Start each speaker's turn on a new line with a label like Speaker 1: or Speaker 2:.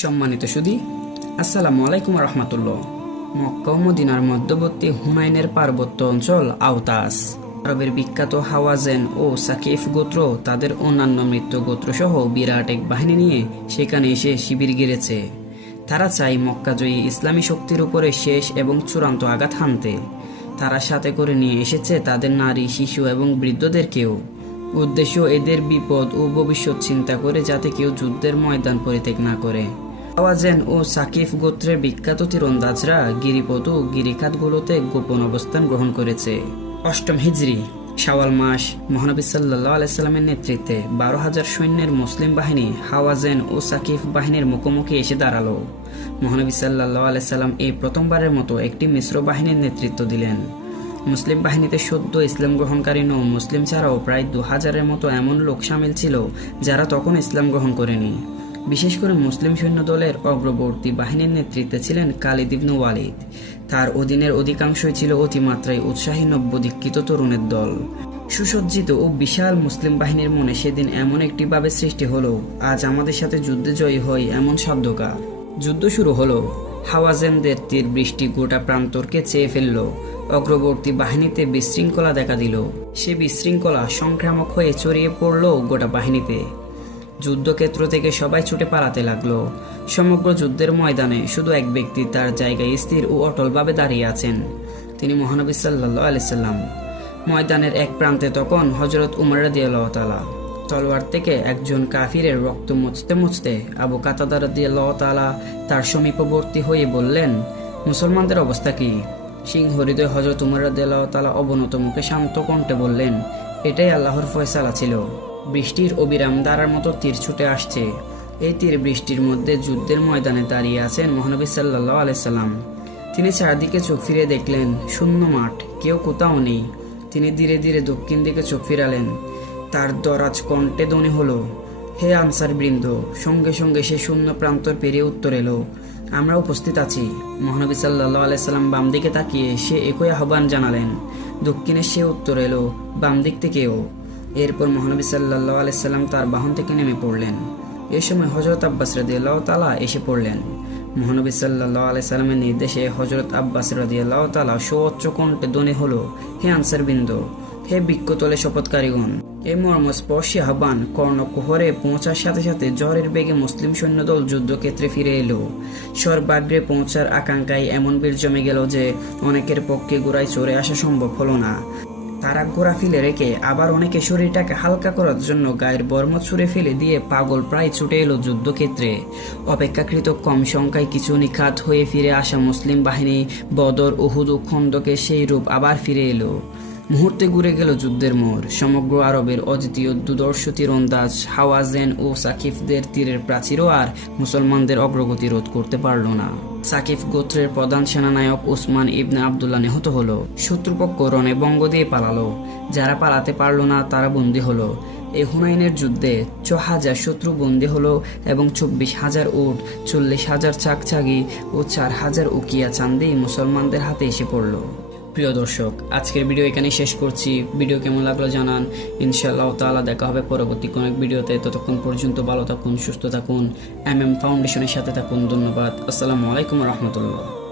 Speaker 1: সম্মানিত সুদী, আসসালামু আলাইকুম রহমতুল্লাহ। মক্কা মদিনার মধ্যবর্তী হুনাইনের পার্বত্য অঞ্চল আওতাস। আরবের বিখ্যাত হাওয়াজেন ও সাকিফ গোত্র তাদের অন্যান্য মৃত্য গোত্রসহ বিরাট এক বাহিনী নিয়ে সেখানে এসে শিবির গেড়েছে। তারা চায় মক্কাজয়ী ইসলামী শক্তির উপরে শেষ এবং চূড়ান্ত আঘাত হানতে। তারা সাথে করে নিয়ে এসেছে তাদের নারী, শিশু এবং বৃদ্ধদেরকেও। উদ্দেশ্য এদের বিপদ ও ভবিষ্যৎ চিন্তা করে যাতে কেউ যুদ্ধের ময়দান পরিত্যাগ না করে। আওয়াজেন ও সাকিফ গোত্রের বিখ্যাত তীরন্দাজরা গিরিপথ ও গিরিখাতগুলোতে গোপন অবস্থান গ্রহণ করেছে। অষ্টম হিজরি, শাওয়াল মাস, মহানবী সাল্লাহ আলাইস্লামের নেতৃত্বে বারো হাজার সৈন্যের মুসলিম বাহিনী হাওয়াজেন ও সাকিফ বাহিনীর মুখোমুখি এসে দাঁড়াল। মহানবী সাল্লাহ আলাইসাল্লাম এই প্রথমবারের মতো একটি মিশ্র বাহিনীর নেতৃত্ব দিলেন। মুসলিম বাহিনীতে সদ্য ইসলাম গ্রহণকারী নৌ মুসলিম ছাড়াও প্রায় দু হাজারের মতো এমন লোক সামিল ছিল যারা তখন ইসলাম গ্রহণ করেনি। বিশেষ করে মুসলিম সৈন্য দলের অগ্রবর্তী বাহিনীর নেতৃত্বে ছিলেন কালিদ ইবনু ওয়ালিদ। তার অধীনের অধিকাংশই ছিল অতিমাত্রায় উৎসাহী নব্যদীক্ষিত তরুণের দল। সুসজ্জিত ও বিশাল মুসলিম বাহিনীর মনে সেদিন এমন একটি ভাবে সৃষ্টি হলো, আজ আমাদের সাথে যুদ্ধে জয়ী হয় এমন সাধ্যকার। যুদ্ধ শুরু হলো। হাওয়াজেনদের তীর বৃষ্টি গোটা প্রান্তরকে চেয়ে ফেলল। অগ্রবর্তী বাহিনীতে বিশৃঙ্খলা দেখা দিল। সে বিশৃঙ্খলা সংক্রামক হয়ে ছড়িয়ে পড়ল গোটা বাহিনীতে। যুদ্ধক্ষেত্র থেকে সবাই ছুটে পালাতে লাগল। সমগ্র যুদ্ধের ময়দানে শুধু এক ব্যক্তি তার জায়গায় স্থির ও অটলভাবে দাঁড়িয়ে আছেন। তিনি মহানবী সাল্লাহ আলিয়াল্লাম ময়দানের এক প্রান্তে তখন হজরত উমর রাদিয়াল্লাহ তালা তলোয়ার থেকে একজন কাফিরের রক্ত মুছতে মুছতে আবু কাতাদা রাদিয়াল্লাহ তালা তার সমীপবর্তী হয়ে বললেন, মুসলমানদের অবস্থা কি? সিংহ হৃদয় হজরত উমর রাদিয়াল্লাহ তালা অবনত মুখে শান্ত কণ্ঠে বললেন, এটাই আল্লাহর ফয়সালা ছিল। বৃষ্টির অবিরাম দ্বারার মতো তীর ছুটে আসছে। এই তীর বৃষ্টির মধ্যে যুদ্ধের ময়দানে দাঁড়িয়ে আছেন মহানবী সাল্লাহ আলাইসাল্লাম তিনি চারদিকে চোখ ফিরে দেখলেন, শূন্য মাঠ, কেউ কোথাও নেই। তিনি ধীরে ধীরে দক্ষিণ দিকে চোখ ফিরালেন। তার দরাজ কণ্ঠে ধ্বনি হলো, হে আনসার বৃন্দ, সঙ্গে সঙ্গে সে শূন্য প্রান্তর পেরিয়ে উত্তর এলো। আমরা উপস্থিত আছি। মহানবী সাল্লাহ আলাইসাল্লাম বাম দিকে তাকিয়ে সে একই আহ্বান জানালেন, দক্ষিণে সে উত্তর এলো, বাম দিক থেকেও। এরপর মহানবী সাল্লাহ আলাইসাল্লাম তার বাহন থেকে নেমে পড়লেন। এ সময় হজরত আব্বাস রাদিয়াল্লাহ তালা এসে পড়লেন। মহানবী সাল্লাহ আলাইসাল্লামের নির্দেশে হজরত আব্বাস রাদিয়াল্লাহ তালা সুউচ্চ কণ্ঠে ধ্বনি হলো, হে আনসার বিন্দ হে বিক্ষতলে শপথকারীগণ, এ মর্মস্পর্শী আহ্বান কর্ণকুহরে পৌঁছার সাথে সাথে জ্বরের বেগে মুসলিম সৈন্যদল যুদ্ধক্ষেত্রে ফিরে এলো। সর্বাগ্রে পৌঁছার আকাঙ্ক্ষায় এমন বীর জমে গেল যে, অনেকের পক্ষে গোড়ায় চড়ে আসা সম্ভব হলো না। তারা ঘোরা ফেলে রেখে আবার অনেকে শরীরটাকে হালকা করার জন্য গায়ের বর্ম ছুঁড়ে ফেলে দিয়ে পাগল প্রায় ছুটে এলো যুদ্ধক্ষেত্রে। অপেক্ষাকৃত কম সংখ্যায় কিছু নিখাত হয়ে ফিরে আসা মুসলিম বাহিনী, বদর, উহুদ ও খন্দকে সেই রূপ আবার ফিরে এলো। মুহূর্তে ঘুরে গেল যুদ্ধের মোড়। সমগ্র আরবের অদ্বিতীয় দুদর্শ তীরন্দাজ হাওয়াজেন ও সাকিফদের তীরের প্রাচীরও আর মুসলমানদের অগ্রগতি রোধ করতে পারল না। সাকিফ গোত্রের প্রধান সেনানায়ক ওসমান ইবনে আবদুল্লাহ নিহত হলো। শত্রুপক্ষ রণে বঙ্গ দিয়ে পালালো। যারা পালাতে পারল না, তারা বন্দী হলো। এই হুনাইনের যুদ্ধে ছ হাজার শত্রু বন্দী হলো এবং চব্বিশ হাজার উট, চল্লিশ হাজার চাকচাগি ও চার হাজার উকিয়া চান্দি মুসলমানদের হাতে এসে পড়ল। প্রিয় দর্শক, আজকের ভিডিও এখানেই শেষ করছি। ভিডিও কেমন লাগল জানান। ইনশাআল্লাহ তাআলা দেখা হবে পরবর্তী কোনো এক ভিডিওতে। ততক্ষণ পর্যন্ত ভালো থাকুন, সুস্থ থাকুন। এম এম ফাউন্ডেশনের সাথে থাকুন। ধন্যবাদ। আসসালামু আলাইকুম রহমতুল্লাহ।